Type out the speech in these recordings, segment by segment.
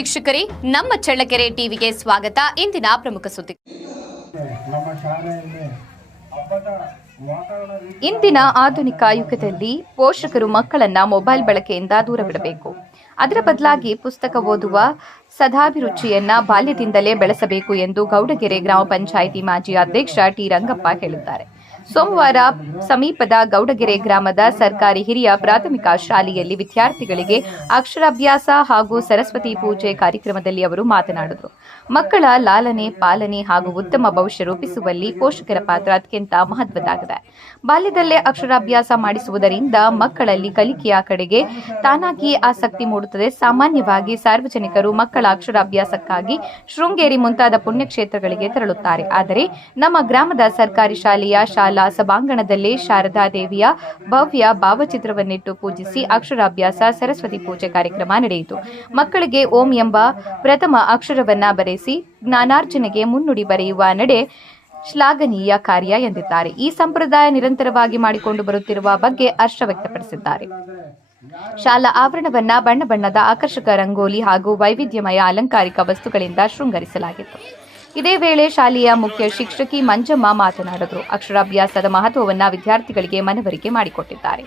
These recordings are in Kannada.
ವೀಕ್ಷಕರೇ, ನಮ್ಮ ಚಳ್ಳಕೆರೆ ಟಿವಿಗೆ ಸ್ವಾಗತ. ಇಂದಿನ ಪ್ರಮುಖ ಸುದ್ದಿ. ಇಂದಿನ ಆಧುನಿಕ ಯುಗದಲ್ಲಿ ಪೋಷಕರು ಮಕ್ಕಳನ್ನ ಮೊಬೈಲ್ ಬಳಕೆಯಿಂದ ದೂರವಿಡಬೇಕು. ಅದರ ಬದಲಾಗಿ ಪುಸ್ತಕ ಓದುವ ಸದಾಭಿರುಚಿಯನ್ನ ಬಾಲ್ಯದಿಂದಲೇ ಬೆಳೆಸಬೇಕು ಎಂದು ಗೌಡಗೆರೆ ಗ್ರಾಮ ಪಂಚಾಯಿತಿ ಮಾಜಿ ಅಧ್ಯಕ್ಷ ಟಿ ರಂಗಪ್ಪ ಹೇಳಿದ್ದಾರೆ. ಸೋಮವಾರ ಸಮೀಪದ ಗೌಡಗೆರೆ ಗ್ರಾಮದ ಸರ್ಕಾರಿ ಹಿರಿಯ ಪ್ರಾಥಮಿಕ ಶಾಲೆಯಲ್ಲಿ ವಿದ್ಯಾರ್ಥಿಗಳಿಗೆ ಅಕ್ಷರಾಭ್ಯಾಸ ಹಾಗೂ ಸರಸ್ವತಿ ಪೂಜೆ ಕಾರ್ಯಕ್ರಮದಲ್ಲಿ ಅವರು ಮಾತನಾಡಿದರು. ಮಕ್ಕಳ ಲಾಲನೆ, ಪಾಲನೆ ಹಾಗೂ ಉತ್ತಮ ಭವಿಷ್ಯ ರೂಪಿಸುವಲ್ಲಿ ಪೋಷಕರ ಪಾತ್ರ ಅತ್ಯಂತ ಮಹತ್ವದಾಗಿದೆ. ಬಾಲ್ಯದಲ್ಲೇ ಅಕ್ಷರಾಭ್ಯಾಸ ಮಾಡಿಸುವುದರಿಂದ ಮಕ್ಕಳಲ್ಲಿ ಕಲಿಕೆಯ ಕಡೆಗೆ ತಾನಾಗಿಯೇ ಆಸಕ್ತಿ ಮೂಡುತ್ತದೆ. ಸಾಮಾನ್ಯವಾಗಿ ಸಾರ್ವಜನಿಕರು ಮಕ್ಕಳ ಅಕ್ಷರಾಭ್ಯಾಸಕ್ಕಾಗಿ ಶೃಂಗೇರಿ ಮುಂತಾದ ಪುಣ್ಯಕ್ಷೇತ್ರಗಳಿಗೆ ತೆರಳುತ್ತಾರೆ. ಆದರೆ ನಮ್ಮ ಗ್ರಾಮದ ಸರ್ಕಾರಿ ಶಾಲೆಯ ಶಾಲಾ ಸಭಾಂಗಣದಲ್ಲೇ ಶಾರದಾ ದೇವಿಯ ಭವ್ಯ ಭಾವಚಿತ್ರವನ್ನಿಟ್ಟು ಪೂಜಿಸಿ ಅಕ್ಷರಾಭ್ಯಾಸ ಸರಸ್ವತಿ ಪೂಜೆ ಕಾರ್ಯಕ್ರಮ ನಡೆಯಿತು. ಮಕ್ಕಳಿಗೆ ಓಂ ಎಂಬ ಪ್ರಥಮ ಅಕ್ಷರವನ್ನ ಬರೆಸಿ ಜ್ಞಾನಾರ್ಜನೆಗೆ ಮುನ್ನುಡಿ ಬರೆಯುವ ನಡೆ ಶ್ಲಾಘನೀಯ ಕಾರ್ಯ ಎಂದಿದ್ದಾರೆ. ಈ ಸಂಪ್ರದಾಯ ನಿರಂತರವಾಗಿ ಮಾಡಿಕೊಂಡು ಬರುತ್ತಿರುವ ಬಗ್ಗೆ ಹರ್ಷ ವ್ಯಕ್ತಪಡಿಸಿದ್ದಾರೆ. ಶಾಲಾ ಆವರಣವನ್ನ ಬಣ್ಣ ಬಣ್ಣದ ಆಕರ್ಷಕ ರಂಗೋಲಿ ಹಾಗೂ ವೈವಿಧ್ಯಮಯ ಅಲಂಕಾರಿಕ ವಸ್ತುಗಳಿಂದ ಶೃಂಗರಿಸಲಾಗಿತ್ತು. ಇದೇ ವೇಳೆ ಶಾಲೆಯ ಮುಖ್ಯ ಶಿಕ್ಷಕಿ ಮಂಜಮ್ಮ ಮಾತನಾಡಿದರು. ಅಕ್ಷರಾಭ್ಯಾಸದ ಮಹತ್ವವನ್ನು ವಿದ್ಯಾರ್ಥಿಗಳಿಗೆ ಮನವರಿಕೆ ಮಾಡಿಕೊಟ್ಟಿದ್ದಾರೆ.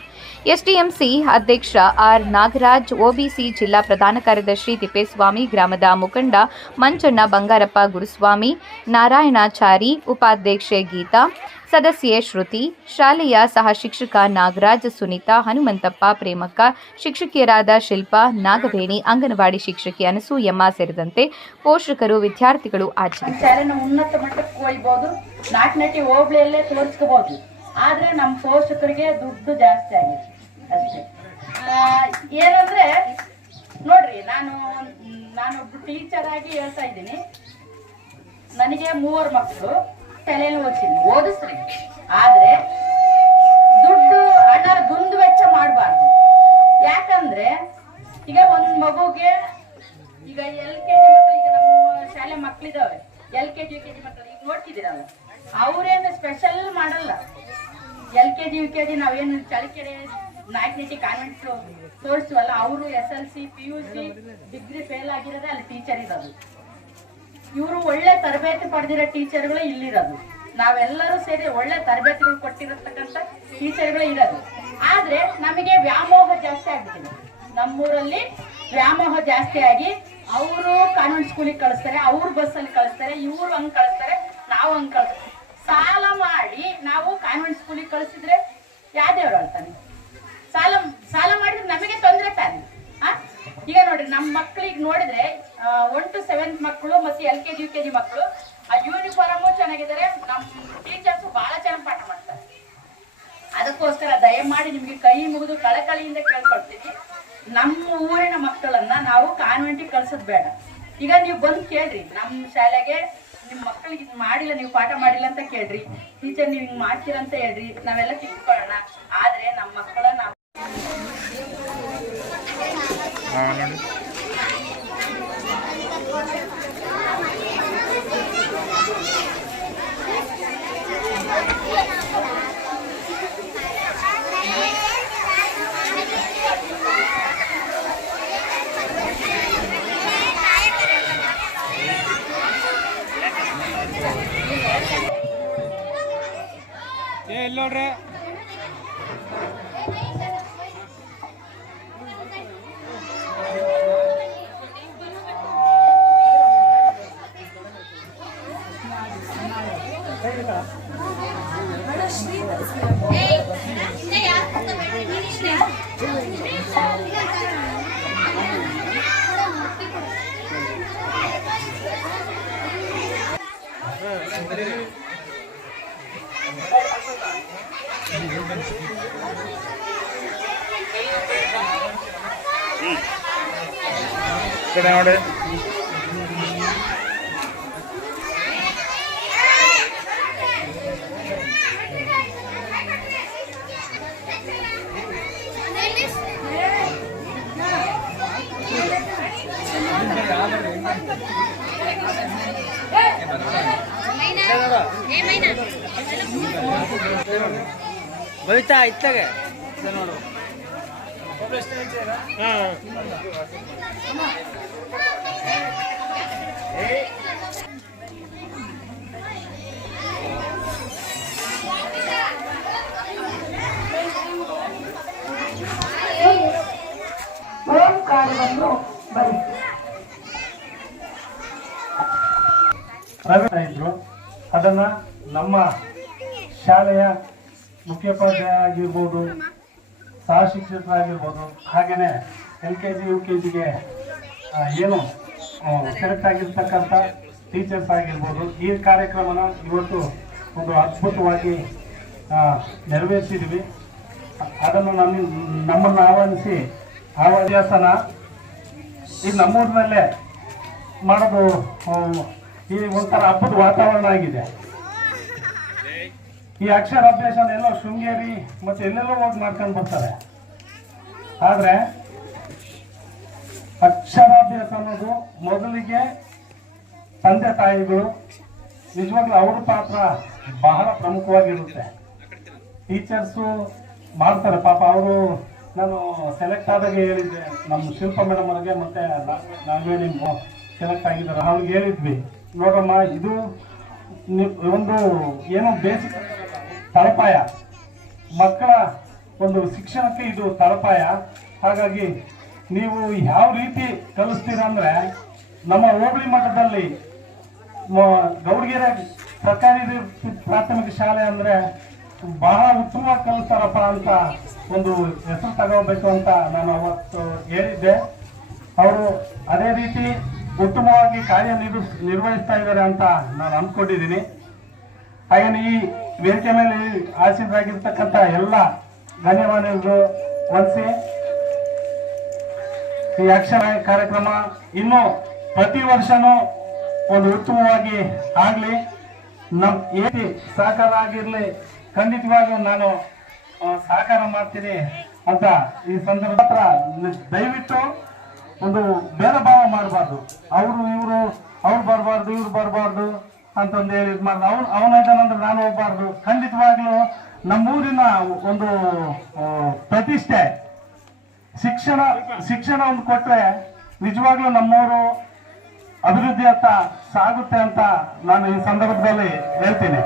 ಎಸ್ಡಿಎಂಸಿ ಅಧ್ಯಕ್ಷ ಆರ್ ನಾಗರಾಜ್, ಒಬಿಸಿ ಜಿಲ್ಲಾ ಪ್ರಧಾನ ಕಾರ್ಯದರ್ಶಿ ತಿಪ್ಪೇಸ್ವಾಮಿ, ಗ್ರಾಮದ ಮುಖಂಡ ಮಂಚಣ್ಣ, ಬಂಗಾರಪ್ಪ, ಗುರುಸ್ವಾಮಿ, ನಾರಾಯಣಾಚಾರಿ, ಉಪಾಧ್ಯಕ್ಷೆ ಗೀತಾ, ಸದಸ್ಯೆ ಶ್ರುತಿ, ಶಾಲೆಯ ಸಹ ಶಿಕ್ಷಕ ನಾಗರಾಜ್, ಸುನೀತಾ, ಹನುಮಂತಪ್ಪ, ಪ್ರೇಮಕ್ಕ, ಶಿಕ್ಷಕಿಯರಾದ ಶಿಲ್ಪಾ, ನಾಗವೇಣಿ, ಅಂಗನವಾಡಿ ಶಿಕ್ಷಕಿ ಅನಸೂಯಮ್ಮ ಸೇರಿದಂತೆ ಪೋಷಕರು, ವಿದ್ಯಾರ್ಥಿಗಳು ಹಾಜರಿದ್ದರು. ಶಾಲೆನ ಉನ್ನತ ಮಟ್ಟಕ್ಕೆ ಒಯ್ಯಬಹುದು, ನಾಟಿ ಹೋಬಳಿಯಲ್ಲೇ ತೋರಿಸ್ಕೋಬಹುದು. ಆದ್ರೆ ನಮ್ಮ ಪೋಷಕರಿಗೆ ದುಡ್ಡು ಜಾಸ್ತಿ ಆಗಿದೆ ಅಷ್ಟೇ. ಏನಂದ್ರೆ ನೋಡ್ರಿ, ನಾನೊಬ್ಬ ಟೀಚರ್ ಆಗಿ ಹೇಳ್ತಾ ಇದ್ದೀನಿ. ನನಗೆ 3 ಮಕ್ಕಳು, ತಲೆಯಲ್ಲಿ ಓದಿಸ್ರಿ. ಆದ್ರೆ ದುಡ್ಡು ಹಣ ದುಂದು ವೆಚ್ಚ ಮಾಡಬಾರ್ದು. ಯಾಕಂದ್ರೆ ಈಗ ಒಂದ್ ಮಗುಗೆ ಈಗ LKG ಮಕ್ಕಳು, ಈಗ ನಮ್ಮ ಶಾಲೆ ಮಕ್ಕಳಿದಾವೆ, LKG UKG ಮಕ್ಕಳು ಈಗ ನೋಡ್ತಿದ್ದೀರಲ್ಲ, ಅವ್ರೇನು ಸ್ಪೆಷಲ್ ಮಾಡಲ್ಲ. LKG UKG ನಾವೇನು ಚಳ್ಳಕೆರೆ ನಾಯಕನಹಟ್ಟಿ ಕಾನ್ವೆಂಟ್ ತೋರಿಸ್ತೀವಲ್ಲ, ಅವರು SLC PUC ಡಿಗ್ರಿ ಫೇಲ್ ಆಗಿರೋದೇ ಅಲ್ಲಿ ಟೀಚರ್ ಇರೋದು. ಇವರು ಒಳ್ಳೆ ತರಬೇತಿ ಪಡೆದಿರೋ ಟೀಚರ್ಗಳು ಇಲ್ಲಿರೋದು. ನಾವೆಲ್ಲರೂ ಸೇರಿ ಒಳ್ಳೆ ತರಬೇತಿಗಳು ಕೊಟ್ಟಿರತಕ್ಕಂಥ ಟೀಚರ್ಗಳೇ ಇರೋದು. ಆದ್ರೆ ನಮಗೆ ವ್ಯಾಮೋಹ ಜಾಸ್ತಿ ಆಗ್ಬಿಟ್ಟಿದೆ. ನಮ್ಮೂರಲ್ಲಿ ವ್ಯಾಮೋಹ ಜಾಸ್ತಿ ಆಗಿ ಅವರು ಕಾನ್ವೆಂಟ್ ಸ್ಕೂಲಿಗೆ ಕಳಿಸ್ತಾರೆ, ಅವ್ರು ಬಸ್ಸಲ್ಲಿ ಕಳಿಸ್ತಾರೆ, ಇವ್ರು ಹಂಗ್ ಕಳಿಸ್ತಾರೆ, ನಾವು ಹಂಗ್ ಕಳಿಸ್ತಾರೆ. ಸಾಲ ಮಾಡಿ ನಾವು ಕಾನ್ವೆಂಟ್ ಸ್ಕೂಲಿಗೆ ಕಳಿಸಿದ್ರೆ ಯಾವ್ದೇವ್ರು ಹೇಳ್ತಾನೆ? ಸಾಲ ಮಾಡಿದ್ರೆ ನಮಗೆ ತೊಂದರೆ ತಾನೆ. ಈಗ ನೋಡ್ರಿ, ನಮ್ಮ ಮಕ್ಕಳಿಗೆ ನೋಡಿದ್ರೆ 1 to 7th ಮಕ್ಕಳು ಮತ್ತೆ LKG UKG ಮಕ್ಕಳು ಆ ಯೂನಿಫಾರ್ಮು ಚೆನ್ನಾಗಿದ್ದಾರೆ. ನಮ್ಮ ಟೀಚರ್ಸ್ ಬಹಳ ಚೆನ್ನಾಗಿ ಪಾಠ ಮಾಡ್ತಾರೆ. ಅದಕ್ಕೋಸ್ಕರ ದಯಮಾಡಿ ನಿಮ್ಗೆ ಕೈ ಮುಗಿದು ಕಳಕಳಿಯಿಂದ ಕೇಳ್ಕೊಳ್ತೀನಿ, ನಮ್ಮ ಊರಿನ ಮಕ್ಕಳನ್ನ ನಾವು ಕಾನ್ವೆಂಟಿಗೆ ಕಳ್ಸೋದ್ ಬೇಡ. ಈಗ ನೀವು ಬಂದು ಕೇಳ್ರಿ, ನಮ್ಮ ಶಾಲೆಗೆ ನಿಮ್ಮ ಮಕ್ಕಳಿಗೆ ಇದು ಮಾಡಿಲ್ಲ, ನೀವು ಪಾಠ ಮಾಡಿಲ್ಲ ಅಂತ ಕೇಳ್ರಿ. ಟೀಚರ್ ನೀವು ಹಿಂಗ್ ಮಾಡ್ತೀರಂತ ಹೇಳ್ರಿ, ನಾವೆಲ್ಲ ತಿಳ್ಕೊಳ್ಳೋಣ. ಆದ್ರೆ ನಮ್ಮ ಮಕ್ಕಳ ನಾವು ಎಲ್ಲೋಡ್ರೆ ನೋಡಿ ಬೈತಾ ಇತ್ತಾಗೆ ನೋಡು. ಹಾಂ ಓಂಕಾರವನ್ನು ಬರೆಸಿ. ಇದ್ರು ಅದನ್ನ ನಮ್ಮ ಶಾಲೆಯ ಮುಖ್ಯೋಪಾಧ್ಯಾಯ ಆಗಿರ್ಬೋದು, ಸಹ ಶಿಕ್ಷಕರಾಗಿರ್ಬೋದು, ಹಾಗೆಯೇ LKG UKGಗೆ ಏನು ಸೆಲೆಕ್ಟ್ ಆಗಿರ್ತಕ್ಕಂಥ ಟೀಚರ್ಸ್ ಆಗಿರ್ಬೋದು, ಈ ಕಾರ್ಯಕ್ರಮನ ಇವತ್ತು ಒಂದು ಅದ್ಭುತವಾಗಿ ನೆರವೇರಿಸಿದ್ವಿ. ಅದನ್ನು ನಮ್ಮನ್ನು ಆಹ್ವಾನಿಸಿ ಆ ಅಭ್ಯಾಸನ ಈ ನಮ್ಮೂರಿನಲ್ಲೇ ಮಾಡೋದು ಈ ಒಂಥರ ಹಬ್ಬದ ವಾತಾವರಣ ಆಗಿದೆ. ಈ ಅಕ್ಷರಾಭ್ಯಾಸನ ಎಲ್ಲೋ ಶೃಂಗೇರಿ ಮತ್ತೆ ಎಲ್ಲೆಲ್ಲೋ ಹೋಗಿ ಮಾಡ್ಕೊಂಡು ಬರ್ತಾರೆ. ಆದ್ರೆ ಅಕ್ಷರಾಭ್ಯಾಸ ಅನ್ನೋದು ಮೊದಲಿಗೆ ತಂದೆ ತಾಯಿಗಳು ನಿಜವಾಗ್ಲೂ ಅವ್ರ ಪಾತ್ರ ಬಹಳ ಪ್ರಮುಖವಾಗಿರುತ್ತೆ. ಟೀಚರ್ಸು ಮಾಡ್ತಾರೆ ಪಾಪ. ಅವರು ನಾನು ಸೆಲೆಕ್ಟ್ ಆದಾಗ ಹೇಳಿದ್ದೆ ನಮ್ಮ ಶಿಲ್ಪ ಮೇಡಮ್ ಅವ್ರಿಗೆ, ಮತ್ತೆ ನಾವೇ ನಿಮ್ಮ ಸೆಲೆಕ್ಟ್ ಆಗಿದ್ದಾರೆ, ಅವ್ರಿಗೆ ಹೇಳಿದ್ವಿ, ನೋಡಮ್ಮ ಇದು ಒಂದು ಏನೋ ಬೇಸಿಕ್ ತಳಪಾಯ, ಮಕ್ಕಳ ಒಂದು ಶಿಕ್ಷಣಕ್ಕೆ ಇದು ತಳಪಾಯ. ಹಾಗಾಗಿ ನೀವು ಯಾವ ರೀತಿ ಕಲಿಸ್ತೀರಾ ಅಂದ್ರೆ, ನಮ್ಮ ಹೋಬಳಿ ಮಟ್ಟದಲ್ಲಿ ಗೌಡಗೆರೆ ಸರ್ಕಾರಿ ಪ್ರಾಥಮಿಕ ಶಾಲೆ ಅಂದ್ರೆ ಬಹಳ ಉತ್ತಮವಾಗಿ ಕಲಿಸ್ತಾರಪ್ಪ ಅಂತ ಒಂದು ಹೆಸರು ತಗೋಬೇಕು ಅಂತ ನಾನು ಅವತ್ತು ಹೇಳಿದ್ದೆ. ಅವರು ಅದೇ ರೀತಿ ಉತ್ತಮವಾಗಿ ನಿರ್ವಹಿಸ್ತಾ ಇದ್ದಾರೆ ಅಂತ ನಾನು ಅಂದ್ಕೊಂಡಿದ್ದೀನಿ. ಹಾಗೇನೆ ಈ ವೇದಿಕೆ ಮೇಲೆ ಆಸೀನರಾಗಿರ್ತಕ್ಕಂಥ ಎಲ್ಲ ಗಣ್ಯಮಾನ್ಯರು ವಂದಿಸಿ, ಈ ಅಕ್ಷರ ಕಾರ್ಯಕ್ರಮ ಇನ್ನು ಪ್ರತಿ ವರ್ಷನೂ ಒಂದು ಉತ್ತಮವಾಗಿ ಆಗ್ಲಿ, ನಮ್ ಏತಿ ಸಹಕಾರ ಆಗಿರ್ಲಿ, ಖಂಡಿತವಾಗಿಯೂ ನಾನು ಸಹಕಾರ ಮಾಡ್ತೀನಿ ಅಂತ ಈ ಸಂದರ್ಭ ದಯವಿಟ್ಟು ಒಂದು ಭೇದ ಭಾವ ಮಾಡಬಾರ್ದು. ಅವ್ರು ಬರಬಾರ್ದು, ಇವ್ರು ಬರಬಾರ್ದು ಅಂತಂದು ಹೇಳಿ ಅವನಿದ್ದಾನಂದ್ರೆ ನಾನು ಹೋಗ್ಬಾರ್ದು. ಖಂಡಿತವಾಗ್ಲೂ ನಮ್ಮೂರಿನ ಒಂದು ಪ್ರತಿಷ್ಠೆ ಶಿಕ್ಷಣ ಒಂದು ಕೊಟ್ರೆ ನಿಜವಾಗ್ಲೂ ನಮ್ಮೂರು ಅಭಿವೃದ್ಧಿ ಅಂತ ಸಾಗುತ್ತೆ ಅಂತ ನಾನು ಈ ಸಂದರ್ಭದಲ್ಲಿ ಹೇಳ್ತೀನಿ.